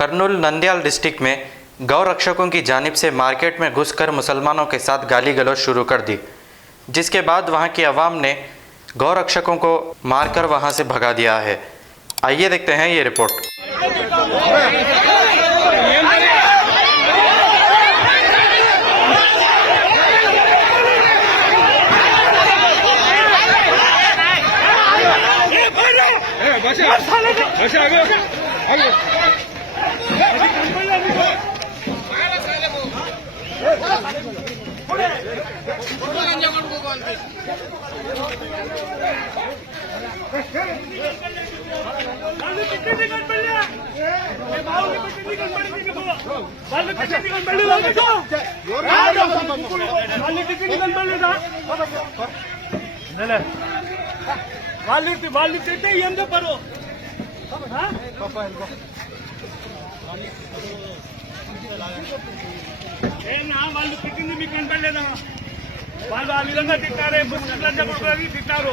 कर्नूल नंदयाल डिस्ट्रिक्ट में गौ रक्षकों की जानिब से मार्केट में घुसकर मुसलमानों के साथ गाली गलौज शुरू कर दी, जिसके बाद वहां की आवाम ने गौ रक्षकों को मारकर वहां से भगा दिया है। आइए देखते हैं ये रिपोर्ट। వాళ్ళు తింటే ఏం చెప్పారు వాళ్ళు తిట్టింది మీకు కనపడలేదా? వాళ్ళు ఆ విధంగా తిట్టారే, ముస్లింలు తిట్టారు.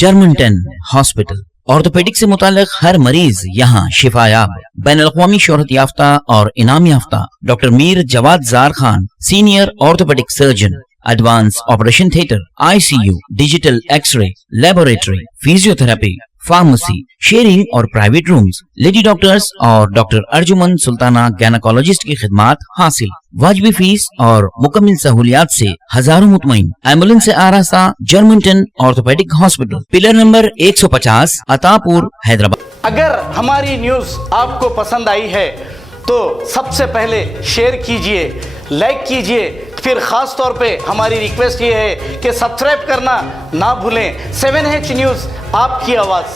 जर्मनटन हॉस्पिटल ऑर्थोपेडिक से मुताल्लिक हर मरीज यहाँ शिफायाब। बैनुल-अक़वामी शोहरत याफ्ता और इनाम याफ्ता doctor Mir Jawad Jar Khan, senior orthopaedic surgeon, advance operation theatre, ICU, digital x ray, laboratory, physiotherapy, pharmacy, sharing और प्राइवेट रूम्स, लेडी डॉक्टर्स और डॉक्टर अर्जुमन सुल्ताना गैनकोलॉजिस्ट की खिदमात हासिल। वाजिबी फीस और मुकम्मल सहूलियात से हजारों मुतमईन। एम्बुलेंस से आरास्ता Germanton orthopaedic hospital, pillar number 150, Attapur, Hyderabad. अगर हमारी न्यूज आपको पसंद आई है तो सबसे पहले शेयर कीजिए, लाइक कीजिए, फिर खास तौर पे हमारी रिक्वेस्ट ये है कि सब्सक्राइब करना ना भूलें। 7H न्यूज़, आपकी आवाज़।